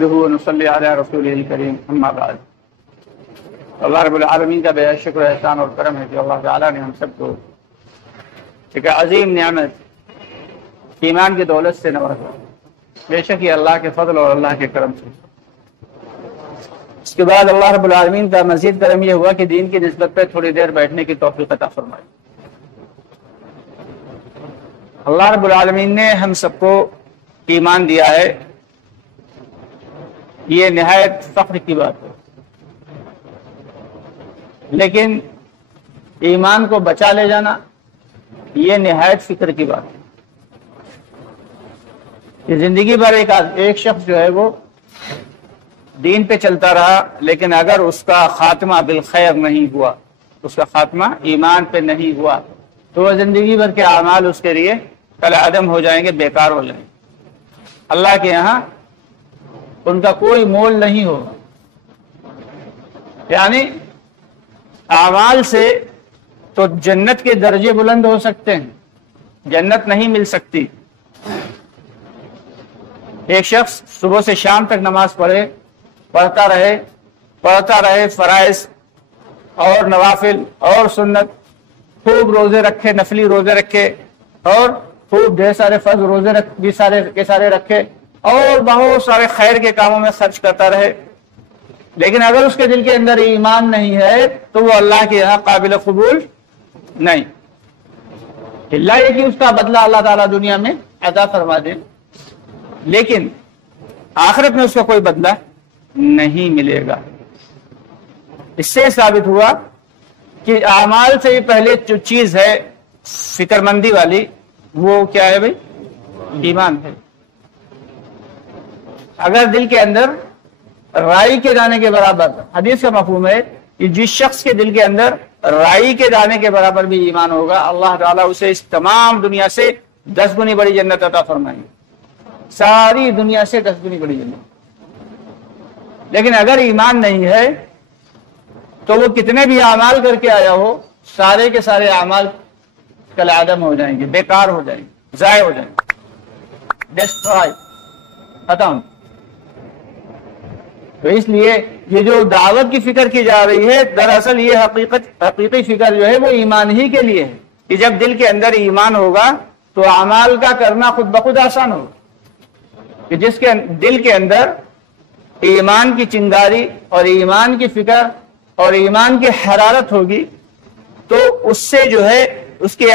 نصلی علی رسول الکریم اما بعد۔ اللہ رب العالمین کا بے شکر احسان اور کرم ہے کہ اللہ تعالیٰ نے ہم سب کو ایک عظیم نعمت ایمان کی دولت سے نوازا۔ بے شک یہ اللہ کے فضل اور اللہ کے کرم سے۔ اس کے بعد اللہ رب العالمین کا مزید کرم یہ ہوا کہ دین کی نسبت پہ تھوڑی دیر بیٹھنے کی توفیق عطا فرمائی۔ اللہ رب العالمین نے ہم سب کو ایمان دیا ہے، یہ نہایت فخر کی بات ہے، لیکن ایمان کو بچا لے جانا یہ نہایت فکر کی بات ہے۔ یہ زندگی بھر ایک شخص جو ہے وہ دین پہ چلتا رہا، لیکن اگر اس کا خاتمہ بالخیر نہیں ہوا، اس کا خاتمہ ایمان پہ نہیں ہوا، تو وہ زندگی بھر کے اعمال اس کے لیے کل عدم ہو جائیں گے، بیکار ہو جائیں گے۔ اللہ کے یہاں ان کا کوئی مول نہیں ہوگا۔ یعنی اعمال سے تو جنت کے درجے بلند ہو سکتے ہیں، جنت نہیں مل سکتی۔ ایک شخص صبح سے شام تک نماز پڑھتا رہے فرائض اور نوافل اور سنت، خوب روزے رکھے، نفلی روزے رکھے، اور خوب ڈھیر سارے فرض روزے سارے رکھے، اور بہت سارے خیر کے کاموں میں خرچ کرتا رہے، لیکن اگر اس کے دل کے اندر ایمان نہیں ہے تو وہ اللہ کے یہاں قابل قبول نہیں۔ اللہ یہ کہ اس کا بدلہ اللہ تعالیٰ دنیا میں عطا فرما دے، لیکن آخرت میں اس کا کوئی بدلہ نہیں ملے گا۔ اس سے ثابت ہوا کہ اعمال سے پہلے جو چیز ہے فکر مندی والی، وہ کیا ہے بھائی؟ ایمان ہے۔ اگر دل کے اندر رائی کے دانے کے برابر، حدیث کا مفہوم ہے کہ جس شخص کے دل کے اندر رائی کے دانے کے برابر بھی ایمان ہوگا، اللہ تعالیٰ اسے اس تمام دنیا سے 10 گنی بڑی جنت عطا فرمائیں گے، ساری دنیا سے 10 گنی بڑی جنت۔ لیکن اگر ایمان نہیں ہے تو وہ کتنے بھی اعمال کر کے آیا ہو، سارے کے سارے اعمال کل عدم ہو جائیں گے، بیکار ہو جائیں گے، ضائع ہو جائیں گے، ڈسٹرائے، ختم۔ تو اس لیے یہ جو دعوت کی فکر کی جا رہی ہے، دراصل یہ حقیقی فکر جو ہے وہ ایمان ہی کے لیے ہے، کہ جب دل کے اندر ایمان ہوگا تو اعمال کا کرنا خود بخود آسان ہوگا۔ کہ جس کے دل کے اندر ایمان کی چنگاری اور ایمان کی فکر اور ایمان کی حرارت ہوگی، تو اس سے جو ہے اس کے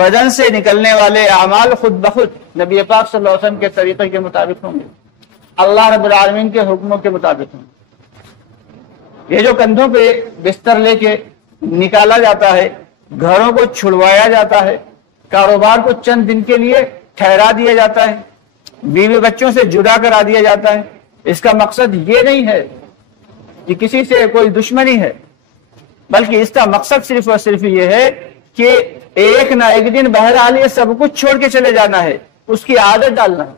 بدن سے نکلنے والے اعمال خود بخود نبی پاک صلی اللہ علیہ وسلم کے طریقے کے مطابق ہوں گے، اللہ رب العالمین کے حکموں کے مطابق ہوں گے۔ یہ جو کندھوں پہ بستر لے کے نکالا جاتا ہے، گھروں کو چھڑوایا جاتا ہے، کاروبار کو چند دن کے لیے ٹھہرا دیا جاتا ہے، بیوی بچوں سے جدا کرا دیا جاتا ہے، اس کا مقصد یہ نہیں ہے کہ کسی سے کوئی دشمنی ہے، بلکہ اس کا مقصد صرف اور صرف یہ ہے کہ ایک نہ ایک دن بہرحال یہ سب کچھ چھوڑ کے چلے جانا ہے، اس کی عادت ڈالنا ہے۔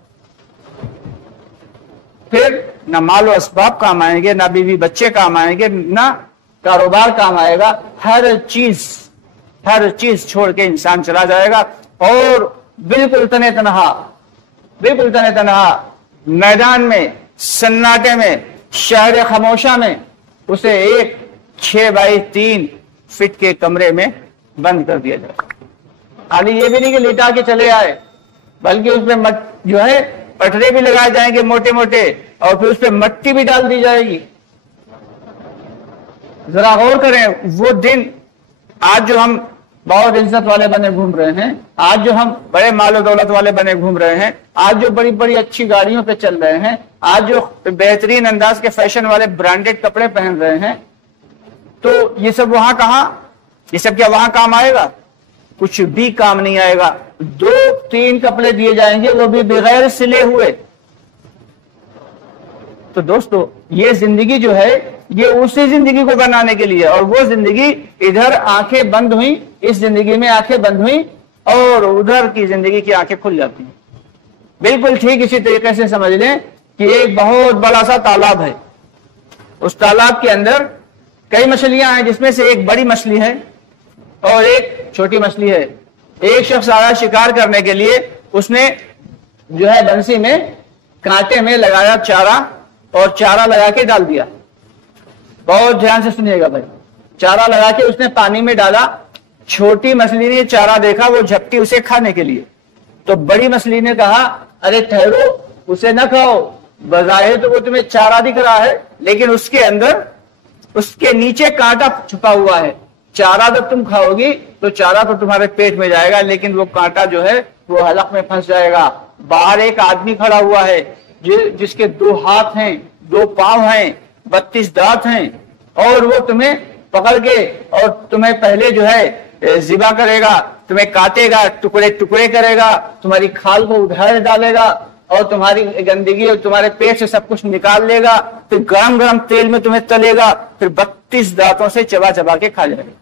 پھر نہ مال و اسباب کام آئیں گے، نہ بیوی بچے کام آئیں گے، نہ کاروبار کام آئے گا، ہر چیز چھوڑ کے انسان چلا جائے گا، اور بالکل تنہا تنہا میدان میں، سناٹے میں، شہر خاموشہ میں اسے ایک 6x3 فٹ کے کمرے میں بند کر دیا جائے۔ خالی یہ بھی نہیں کہ لٹا کے چلے آئے، بلکہ اس میں جو ہے پٹرے بھی لگائے جائیں گے موٹے موٹے، اور پھر اس پہ مٹی بھی ڈال دی جائے گی۔ ذرا غور کریں، وہ دن آج جو ہم بہت عزت والے بنے گھوم رہے ہیں، آج جو ہم بڑے مال و دولت والے بنے گھوم رہے ہیں، آج جو بڑی بڑی اچھی گاڑیوں پہ چل رہے ہیں، آج جو بہترین انداز کے فیشن والے برانڈڈ کپڑے پہن رہے ہیں، تو یہ سب وہاں کہاں؟ یہ سب کیا وہاں کام آئے گا؟ کچھ بھی کام نہیں آئے گا۔ 2-3 کپڑے دیے جائیں گے، وہ بھی بغیر سلے ہوئے۔ تو دوستو، یہ زندگی جو ہے یہ اسی زندگی کو بنانے کے لیے، اور وہ زندگی ادھر آنکھیں بند ہوئی، اس زندگی میں آنکھیں بند ہوئی، اور ادھر کی زندگی کی آنکھیں کھل جاتی ہیں۔ بالکل ٹھیک اسی طریقے سے سمجھ لیں کہ ایک بہت بڑا سا تالاب ہے، اس تالاب کے اندر کئی مچھلیاں ہیں، جس میں سے ایک بڑی مچھلی ہے اور ایک چھوٹی مچھلی ہے۔ ایک شخص آیا شکار کرنے کے لیے، اس نے جو ہے بنسی میں کانٹے میں لگایا چارہ اور چارہ لگا کے ڈال دیا. بہت دھیان سے سنیے گا بھائی. چارہ لگا کے اس نے پانی میں ڈالا. چھوٹی مچھلی نے چارہ دیکھا, وہ جھپٹی اسے کھانے کے لیے. تو بڑی مچھلی نے کہا ارے ٹھہرو, اسے نہ کھاؤ, بظاہر تو وہ تمہیں چارہ دکھ رہا ہے لیکن اس کے اندر, اس کے نیچے کانٹا چھپا ہوا ہے. چارہ جب تم کھاؤ گی تو چارہ تو تمہارے پیٹ میں جائے گا لیکن وہ کانٹا جو ہے وہ حلق میں پھنس جائے گا. باہر ایک آدمی کھڑا ہوا ہے جس کے 2 ہاتھ ہیں, 2 پاؤں ہیں, 32 دانت ہیں, اور وہ تمہیں پکڑ کے اور تمہیں پہلے جو ہے ذبح کرے گا, تمہیں کاٹے گا, ٹکڑے ٹکڑے کرے گا, تمہاری کھال کو اگھاڑ ڈالے گا اور تمہاری گندگی اور تمہارے پیٹ سے سب کچھ نکال لے گا. پھر گرم گرم تیل میں تمہیں تلے گا, پھر 32 دانتوں سے چبا چبا کے کھا جائے گا.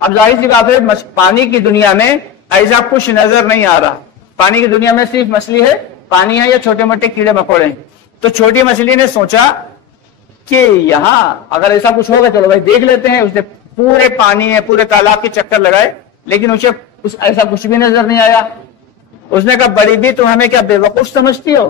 اب ظاہر سی بات ہے پانی کی دنیا میں ایسا کچھ نظر نہیں آ رہا. پانی کی دنیا میں صرف مچھلی ہے, پانی ہے یا چھوٹے موٹے کیڑے مکوڑے ہیں. تو چھوٹی مچھلی نے سوچا کہ یہاں اگر ایسا کچھ ہوگا چلو بھائی دیکھ لیتے ہیں. اس نے پورے پانی ہے, پورے تالاب کے چکر لگائے لیکن اسے ایسا کچھ بھی نظر نہیں آیا. اس نے کہا بڑی بھی تم ہمیں کیا بے وقوف سمجھتی ہو؟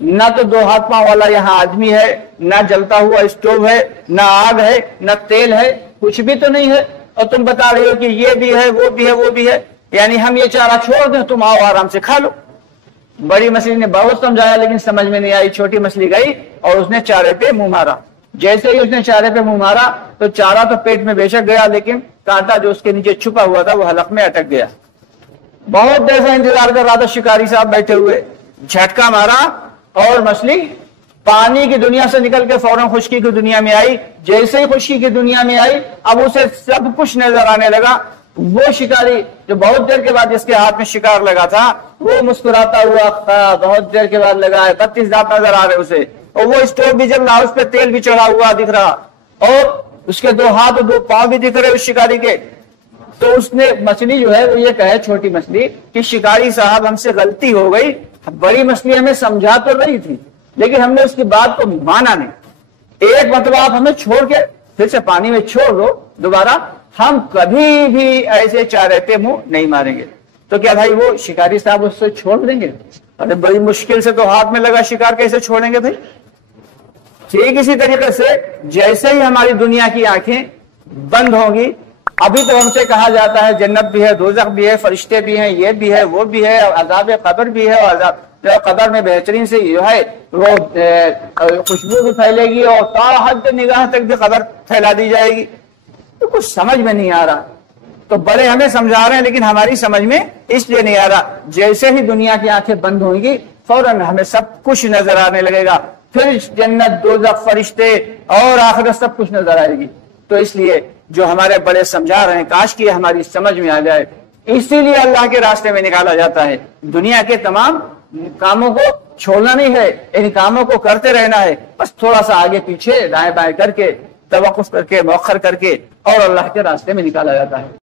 نہ تو 2 ہاتھ پاؤں والا یہاں آدمی ہے, نہ جلتا ہوا اسٹوو ہے, نہ آگ ہے, نہ تیل ہے, کچھ بھی تو نہیں ہے, اور تم بتا رہے ہو کہ یہ بھی ہے, وہ بھی ہے, وہ بھی ہے, یعنی ہم یہ چارہ چھوڑ دیں, تم آؤ آرام سے کھا لو. بڑی مچھلی نے بہت سمجھایا لیکن سمجھ میں نہیں آئی. چھوٹی مچھلی گئی اور اس نے چارے پہ منہ مارا. جیسے ہی اس نے چارے پہ منہ مارا تو چارہ تو پیٹ میں بے شک گیا لیکن کانٹا جو اس کے نیچے چھپا ہوا تھا وہ حلق میں اٹک گیا. بہت دیر سے انتظار کر رہا تھا شکاری صاحب بیٹھے ہوئے. جھٹکا مارا اور مچھلی پانی کی دنیا سے نکل کے فوراً خشکی کی دنیا میں آئی. جیسے ہی خشکی کی دنیا میں آئی اب اسے سب کچھ نظر آنے لگا. وہ شکاری جو بہت دیر کے بعد جس کے ہاتھ میں شکار لگا تھا وہ مسکراتا ہوا بہت دیر کے بعد لگا ہے. 32 دانت نظر آ رہے اسے, اور وہ اسٹوو بھی جل رہا, اس پہ تیل بھی چڑھا ہوا دکھ رہا, اور اس کے 2 ہاتھ اور 2 پاؤں بھی دکھ رہے اس شکاری کے. تو اس نے مچھلی جو ہے وہ یہ کہے, چھوٹی مچھلی, کہ شکاری صاحب ہم سے غلطی ہو گئی. بڑی مچھلی ہمیں سمجھا تو رہی تھی لیکن ہم نے اس کی بات کو مانا نہیں. ایک مرتبہ آپ ہمیں چھوڑ کے پھر سے پانی میں چھوڑ دو دوبارہ, ہم کبھی بھی ایسے چارے پہ منہ نہیں ماریں گے. تو کیا بھائی وہ شکاری صاحب اس سے چھوڑ دیں گے؟ ارے بڑی مشکل سے تو ہاتھ میں لگا شکار, کیسے چھوڑیں گے بھائی؟ ٹھیک اسی طریقے سے جیسے ہی ہماری دنیا کی آنکھیں بند ہوں گی, ابھی تو ہم سے کہا جاتا ہے جنت بھی ہے, دوزخ بھی ہے, فرشتے بھی ہیں, یہ بھی ہے, وہ بھی ہے, عذاب قبر بھی ہے, اور عذاب قبر میں بہترین سے جو ہے وہ خوشبو بھی پھیلے گی اور تا حد نگاہ تک بھی خبر پھیلا دی جائے گی. تو کچھ سمجھ میں نہیں آ رہا. تو بڑے ہمیں سمجھا رہے ہیں لیکن ہماری سمجھ میں اس لیے نہیں آ رہا. جیسے ہی دنیا کی آنکھیں بند ہوں گی فوراً ہمیں سب کچھ نظر آنے لگے گا, پھر جنت, دوزخ, فرشتے اور آخرت سب کچھ نظر آئے گی. تو اس لیے جو ہمارے بڑے سمجھا رہے ہیں کاش کی ہماری سمجھ میں آ جائے. اسی لیے اللہ کے راستے میں نکالا جاتا ہے. دنیا کے تمام کاموں کو چھوڑنا نہیں ہے, ان کاموں کو کرتے رہنا ہے, بس تھوڑا سا آگے پیچھے دائیں بائیں کر کے, توقف کر کے, مؤخر کر کے, اور اللہ کے راستے میں نکالا جاتا ہے.